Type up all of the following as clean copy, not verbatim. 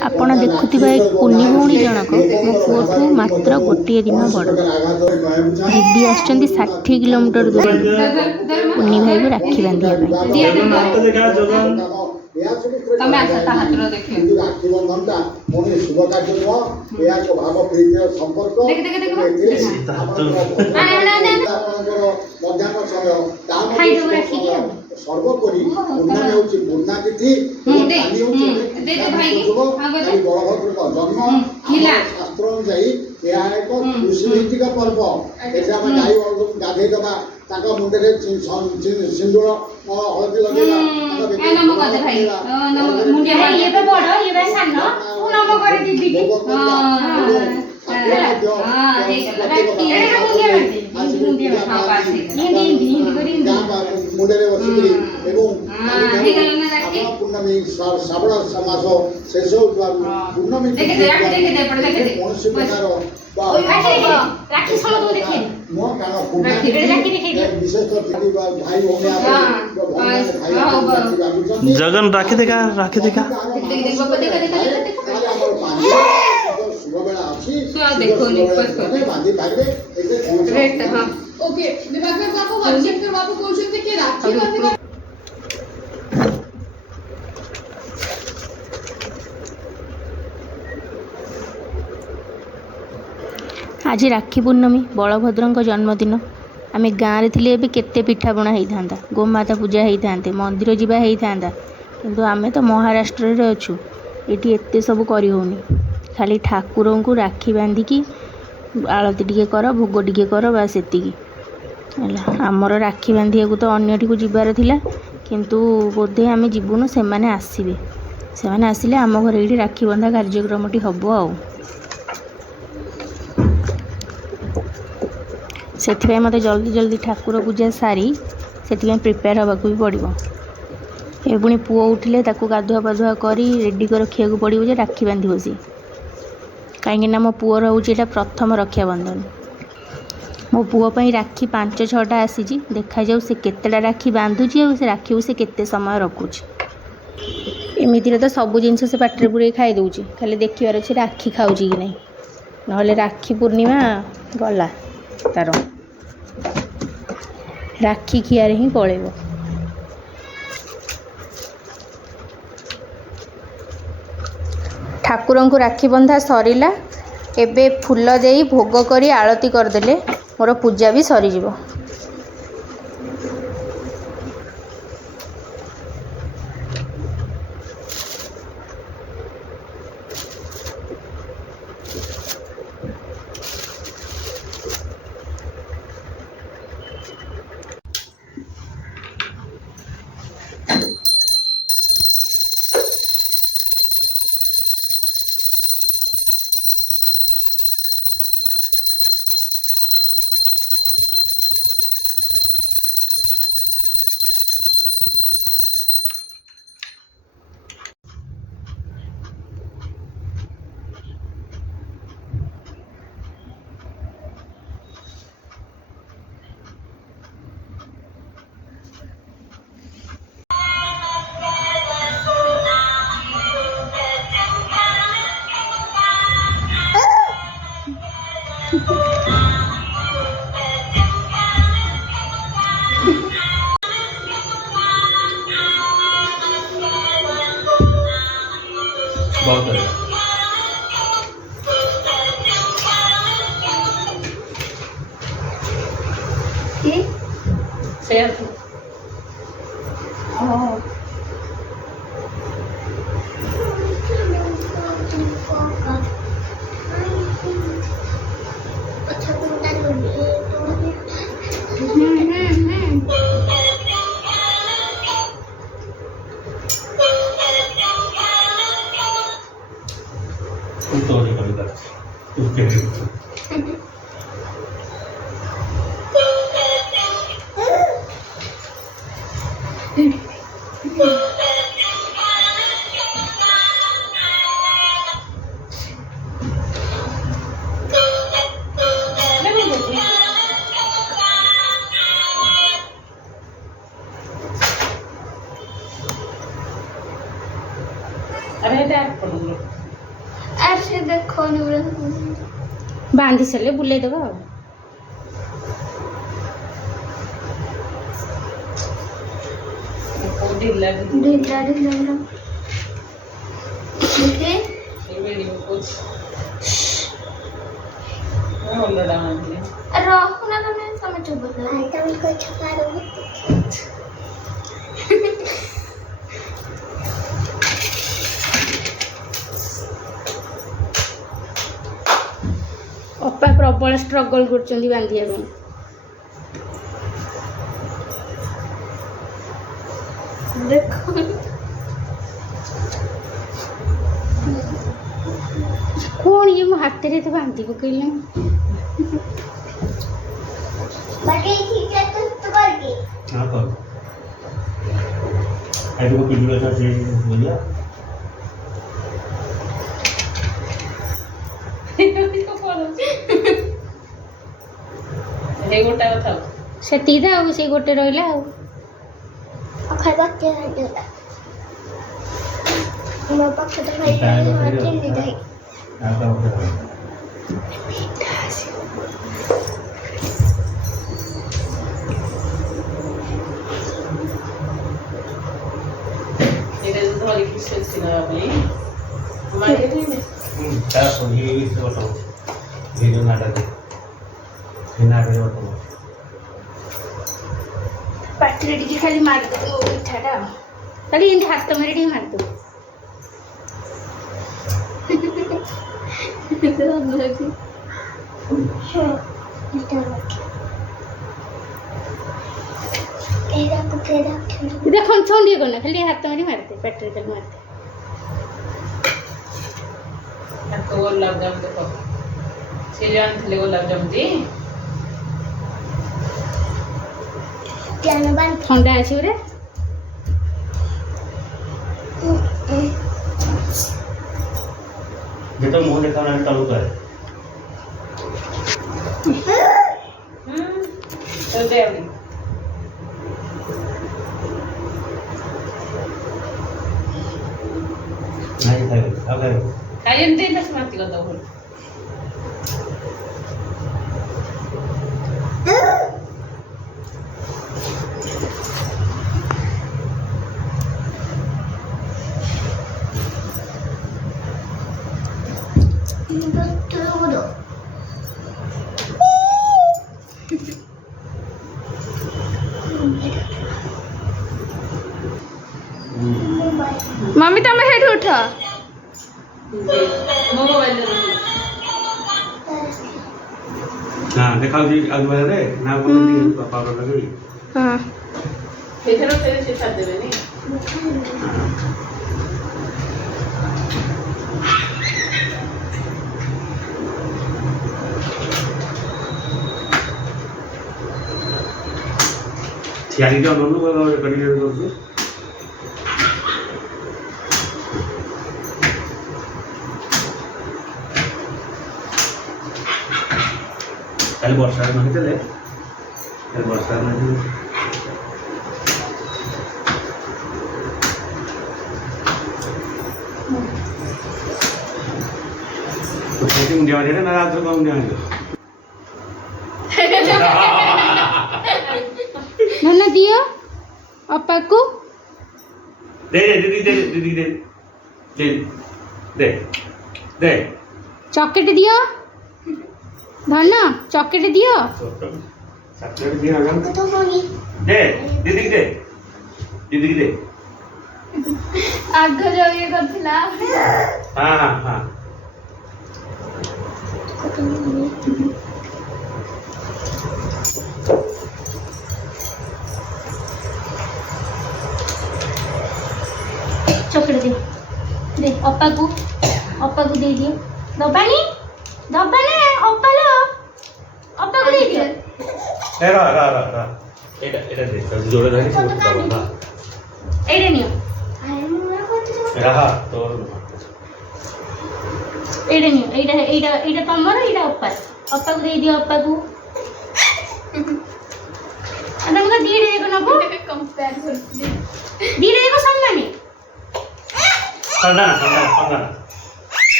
ଆପଣ ଦେଖୁଥିବା କୁନି ଭଉଣୀ ଜଣକ ମୋ ପୁଅଠୁ ମାତ୍ର ଗୋଟିଏ ଦିନ ବଡ଼। ଦିଦି ଆସିଛନ୍ତି 60 କିଲୋମିଟର ଦୂରରୁ କୁନି ଭାଇକୁ ରାକ୍ଷୀ ବାନ୍ଧିବା ପାଇଁ। ରାକ୍ଷୀ ବନ୍ଧନଟା କୌଣସି ଶୁଭ କାର୍ଯ୍ୟ ନୁହଁ, ଏହା ଏକ ଭାବ ପ୍ରୀତିର ସମ୍ପର୍କ। ଆପଣଙ୍କର ମଧ୍ୟାହ୍ନ ସମୟ ସର୍ବୋପରି ପୂର୍ଣ୍ଣମୀ ହେଉଛି ପୂର୍ଣ୍ଣାତିଥି, ବଳଭଦ୍ରଙ୍କ ଜନ୍ମ। ଶାସ୍ତ୍ର ଅନୁଯାୟୀ ଏହା ଏକ କୃଷି ଭିତ୍ତିକ ପର୍ବ। ଏଠି ଆମେ ଗାଈ ବଳଦକୁ ଗାଧେଇ ଦେବା, ତାଙ୍କ ମୁଣ୍ଡରେ ସିନ୍ଦୁର ହଳଦୀ ଲଗେଇବା, ମୁଣ୍ଡରେ ବସିକିରି ଏବଂ ପୂର୍ଣ୍ଣମୀ ଶ୍ରାବଣ ମାସ ଶେଷ ହେଉଥିବାରୁ ପୂର୍ଣ୍ଣମୀ କୌଣସି ପ୍ରକାର जगन राखी देखा आज राखी पूर्णमी बलभद्र जन्मदिन। आम गाँव में थे केते पिठापणा होता, गोमाता पूजा होता, मंदिर जावा होता, किंतु आम तो महाराष्ट्र रे अच्छु, ये एते सब करनी। खाली ठाकुर को राखी बांधिकी आलती टिके कर, भोग टिके कर, बास एतिकी। आमर राखी बांधिया को तो अन्यटी को जीवार थिला, किंतु बोधे आम जीवुनु, से आसबे, से आसिले आम घर ये राखी बंधा कार्यक्रमटी हम आ। से मत जल्दी जल्दी ठाकुर पूजा सारी से प्रिपेयर होगा भी पड़ो। ये पुणी पुओ उठिले ताकू गाधुआ पाधुआ करी रेडी कर रखा पड़ो जे राखी बांधिब सी। कहीं मो पुओर हूँ प्रथम रक्षा बंधन। मो पुओं राखी 5-6टा आसी, देखा जाऊ से केतेटा राखी बांधुची और से राखी को से केते समय रखुच। एमिति तो सब जिनस से पाटे बुड़े खाई दूची, खाली देखिबार अच्छे राखी खाऊँ कि नहीं, नहले राखी पूर्णिमा गला तार राखी खियारे ही पलैब। ठाकुर को राखी बंधा सरीला, एबे फूल दे भोग करी आरती करदेले मोर पूजा भी सरीजिव। बहुत ସେ ଦେଖନି ପୁରା ବାନ୍ଧି ସାରିଲେ ବୁଲେଇ ଦେବା ଆଉ। ढीला ढीला ढीला देखिए रखना तो मैं समझ चुप है कभी कोई छुपा दो ଅପା ପ୍ରବଳ ଷ୍ଟ୍ରଗଲ୍ କରୁଛନ୍ତି ବାନ୍ଧିବା ପାଇଁ। देखो କ'ଣ ଇଏ ମୋ ହାତରେ ତ ବାନ୍ଧି ପକେଇଲେ। बाकी ठीक है तो कर के हाँ कर ऐसे को पिछले साल से बोलिया हे गोटा କଥା ସେତିକି ତ ଆଉ ସେଇ ଗୋଟେ ରହିଲା ଆଉ। खाइबा के देला ମୋ ପାଖେ ତ ଖାଇ ଚିନି ଦହି आता होता ଏଇଟା ଯଦି ଧରିକି ସେଠି ନେବା ପାଇଁ ମାରିବେ तारा सोनी से बताओ ये जो नाटक बताओ ପାଟିରେ ଟିକେ ଖାଲି ମାରିଦେବୁ ମିଠାଟା ଖାଲି ଏମିତି ହାତ ମାରି ଟିକେ ମାରିଦେବୁ। ଦେଖ ଛଣ୍ଡିଏ କରନା ଖାଲି ହାତ ମାରି ମାରିଦେ ପାଟିରେ ଖାଲି ମାରିଦେ। ତାକୁ ଗୋଲାପଜାମୁ ଦେଖ ସେ ଜାଣିଥିଲେ ଗୋଲାପଜାମୁ ଟି ଥଣ୍ଡା ଅଛି ପୁରା। ये तो मुंह दिखाना चालू कर तो दे अभी नहीं खाएगा अब खाएगा खाइए दे बस मत कर दो मम्मी तमे हेठ उठ मोबाइल हाँ देखा जी आगे वाले रे ना बोले पापा लगे हां फेरो फेरो से छाड़ देबे नहीं सियारी जो नोनु को कड़ी कर दो कल वर्षा में चले कल वर्षा में तो छोटी मुंडिया वाले ना रात को मुंडिया वाले नन्ना दियो अपा को दे दे दीदी दे दीदी दे दे दे दे चॉकलेट दियो धन चॉकलेट दियो चॉकलेट दिया ना तो होगी दे दीदी दे दीदी दे आग जो ये करथिला हाँ हाँ हाँ चॉकलेट दे दे अपा को दे दियो दबानी दबाने अपा लो अपा को दे दियो रा रा रा रा এটা দে জোরে ধরে শুরু করব না এইটা নিও আরে মোরা করতে রাহা তোর এইটা নিও এইটা তোমার এইটা অপার অপা को दे दियो अपा को अंदर मुझे दी देखो ना वो कंपेयर करती दी देखो सामने में ठंडा ना ठंडा ठंडा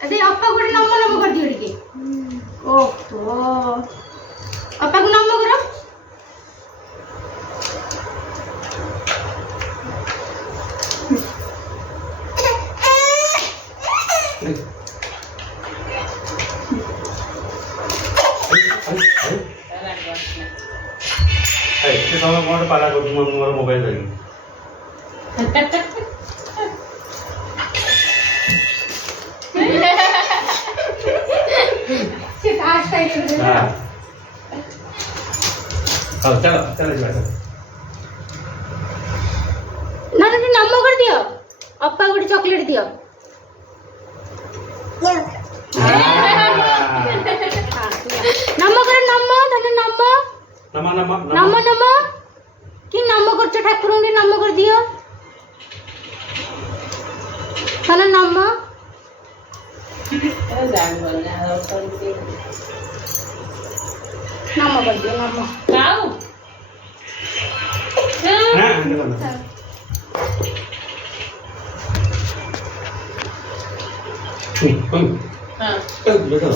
अरे अप्पा को नम नम कर दियो टिके ओहो अप्पा को नम करो ସେ ସମୟ କ'ଣ ପାଲା କରୁଛୁ ମୋର ମୋବାଇଲ ଧରିକି ହଉ ଚାଲ ଚାଲ ଯିବା ଚାଲ ना ना नम कर दियो अप्पा गोटे चॉकलेट दियो नम कर नम तने नम नम नम नम नम कि नम करछ ठाकुर के नम कर दियो तने नम जान बोलना और करके नम कर दियो नम खाओ हां हाँ बेटा